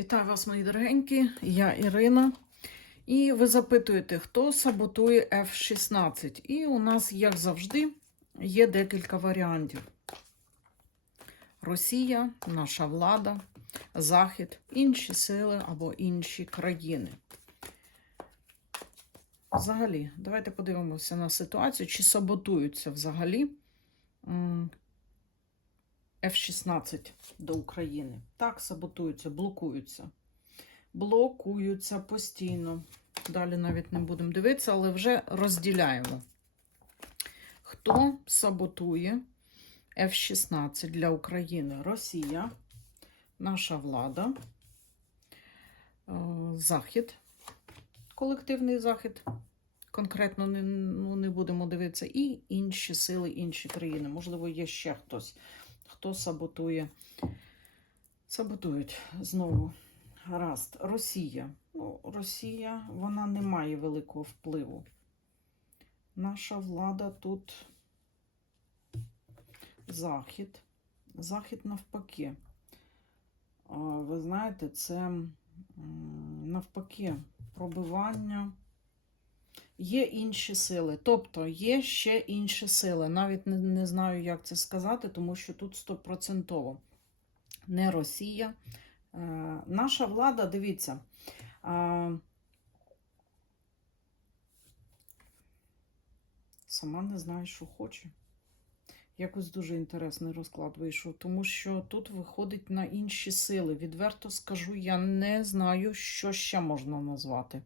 Вітаю вас, мої дорогенькі. Я Ірина. І ви запитуєте, хто саботує F-16. І у нас, як завжди, є декілька варіантів: Росія, наша влада, Захід, інші сили або інші країни. Взагалі, давайте подивимося на ситуацію, чи саботуються взагалі F-16 до України. Так, саботуються, блокуються. Блокуються постійно. Далі навіть не будемо дивитися, але вже розділяємо. Хто саботує F-16 для України? Росія, наша влада, е, Захід, колективний захід. Конкретно не, ну, не будемо дивитися, і інші сили, інші країни. Можливо, є ще хтось хто саботує. Саботують знову. Гаразд. Росія. Ну, Росія, вона не має великого впливу. Наша влада тут Захід. Захід навпаки. Ви знаєте, це навпаки пробивання. Є інші сили, тобто є ще інші сили. Навіть не, не знаю, як це сказати, тому що тут стопроцентово не Росія. Е, наша влада, дивіться, е, сама не знаю, що хоче. Якось дуже інтересний розклад вийшов, тому що тут виходить на інші сили. Відверто скажу, я не знаю, що ще можна назвати.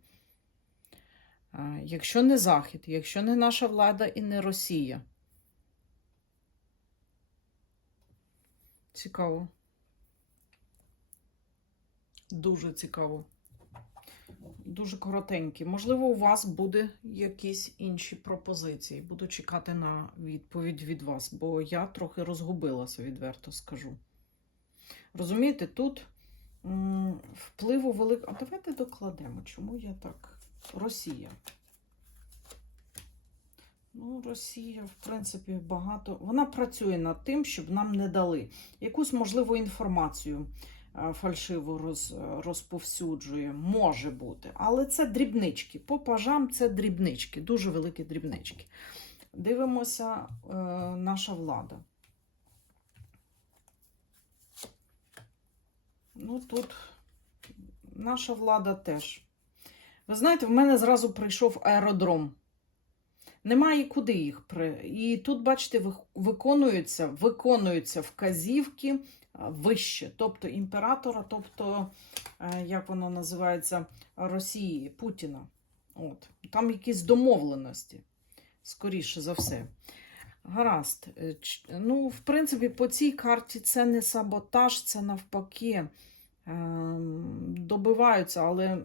Якщо не Захід, якщо не наша влада і не Росія. Цікаво. Дуже цікаво. Дуже коротенькі. Можливо, у вас буде якісь інші пропозиції. Буду чекати на відповідь від вас, бо я трохи розгубилася, відверто скажу. Розумієте, тут впливу великого. А давайте докладемо, чому я так. Росія. Ну, Росія, в принципі, багато. Вона працює над тим, щоб нам не дали якусь можливу інформацію е, фальшиву роз, розповсюджує. Може бути. Але це дрібнички. По пажам це дрібнички, дуже великі дрібнички. Дивимося е, наша влада. Ну, тут наша влада теж. Ви знаєте, в мене зразу прийшов аеродром. Немає куди їх. І тут, бачите, виконуються, виконуються вказівки вище, тобто імператора, тобто, е, як воно називається, Росії, Путіна. От. Там якісь домовленості, скоріше за все. Гаразд. Е, Ну, в принципі, по цій карті це не саботаж, це навпаки. ем, Добиваються, але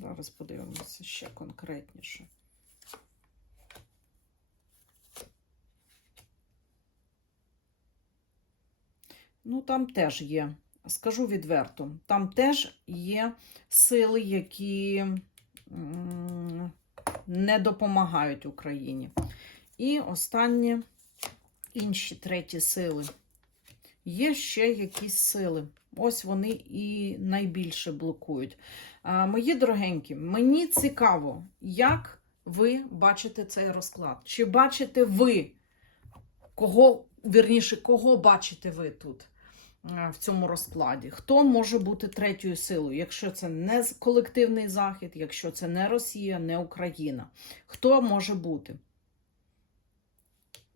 Зараз подивимося ще конкретніше. Ну, там теж є, скажу відверто, там теж є сили, які не допомагають Україні. І останнє інші треті сили. Є ще якісь сили. Ось вони і найбільше блокують. А, Мої дорогенькі, мені цікаво, як ви бачите цей розклад. Чи бачите ви, кого, вірніше, кого бачите ви тут в цьому розкладі? Хто може бути третьою силою, якщо це не колективний захід, якщо це не Росія, не Україна? Хто може бути?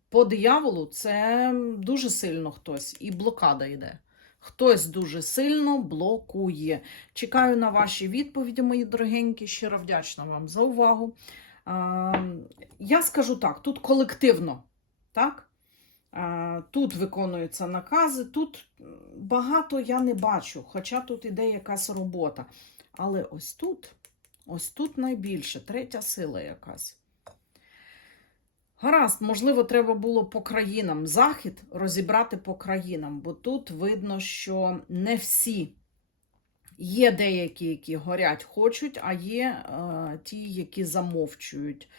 По дияволу це дуже сильно хтось, і блокада йде. Хтось дуже сильно блокує. Чекаю на ваші відповіді, мої дорогенькі. Щиро вдячна вам за увагу. Я скажу так: тут колективно, так? Тут виконуються накази, тут багато я не бачу, хоча тут іде якась робота. Але ось тут, ось тут найбільше, третя сила якась. Гаразд, можливо, треба було по країнам захід розібрати по країнам, бо тут видно, що не всі. Є деякі, які горять, хочуть, а є е, ті, які замовчують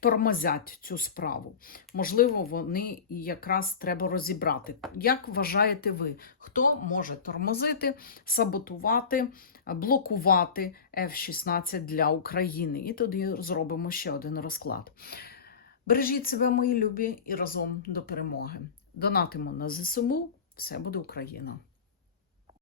тормозять цю справу. Можливо, вони якраз треба розібрати. Як вважаєте ви, хто може тормозити, саботувати, блокувати F-16 для України? І тоді зробимо ще один розклад. Бережіть себе, мої любі, і разом до перемоги. Донатимо на ЗСУ. Все буде Україна!